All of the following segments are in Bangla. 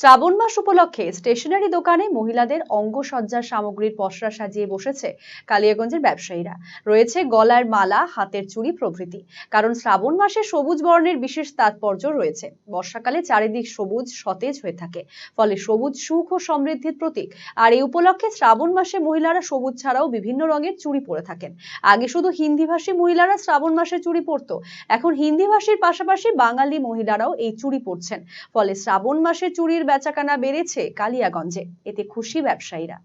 শ্রাবণ মাস উপলক্ষে স্টেশনারি দোকানে মহিলাদের অঙ্গসজ্জার সামগ্রীর পসরা সাজিয়ে বসেছে কালিয়াগঞ্জের ব্যবসায়ীরা। রয়েছে গলার মালা, হাতের চুড়ি প্রভৃতি। কারণ শ্রাবণ মাসে সবুজ বর্ণের বিশেষ তাৎপর্য রয়েছে। বর্ষাকালে চারিদিক সবুজ সতেজ হয়ে থাকে, ফলে সবুজ সুখ ও সমৃদ্ধির প্রতীক। আর এই উপলক্ষে শ্রাবণ মাসে মহিলারা সবুজ ছাড়াও বিভিন্ন রঙের চুড়ি পরে থাকেন। আগে শুধু হিন্দিভাষী মহিলারা শ্রাবণ মাসে চুড়ি পরতো, এখন হিন্দিভাষীর পাশাপাশি বাঙালি মহিলারাও এই চুড়ি পরছেন। ফলে শ্রাবণ মাসে চুড়ির বেচাকেনা বেড়েছে কালিয়াগঞ্জে। এতে খুশি ব্যবসায়ীরা।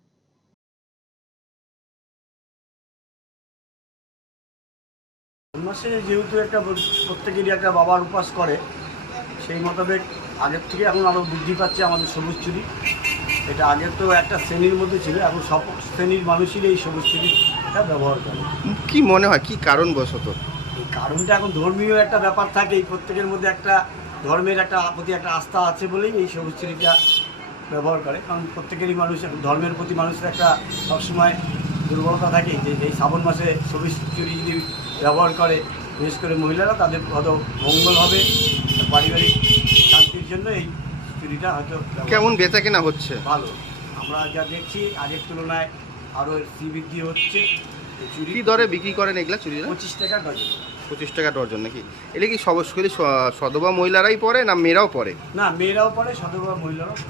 মাসে যেহেতু একটা প্রত্যেকেরই একটা বাবার উপাস করে, সেই মোতাবেক আগের থেকে এখন আরও বৃদ্ধি পাচ্ছে আমাদের সবুজ চুড়ি। এটা আগের তো একটা শ্রেণীর মধ্যে ছিল, এখন সব শ্রেণীর মানুষই এই সবুজ চুড়িটা ব্যবহার করে। কি মনে হয় কি কারণবশত? এই কারণটা এখন ধর্মীয় একটা ব্যাপার থাকে, এই প্রত্যেকের মধ্যে একটা ধর্মের একটা প্রতি একটা আস্থা আছে বলেই এই সবুজ চুড়িটা ব্যবহার করে। কারণ প্রত্যেকেরই মানুষ ধর্মের প্রতি মানুষের একটা সবসময় দুর্বলতা থাকে, যে এই শ্রাবণ মাসে সবুজ চুড়ি যদি ব্যবহার করে, বিশেষ করে মহিলারা, তাদের হয়তো মঙ্গল হবে, পারিবারিক শান্তির জন্য এই চুড়িটা হয়তো। কেমন বেচা কেনা হচ্ছে? ভালো, আমরা যা দেখছি আগের তুলনায় আরও বৃদ্ধি হচ্ছে। চুড়ি কি দরে বিক্রি করেন এগুলা চুড়িটা? 25 টাকা ডজন। 25 টাকা ডজন নাকি? এটা কি সবসময় সদবা মহিলারাই পরে না মেয়েরাও পরে? না, মেয়েরাও পরে, সদবা মহিলারাও।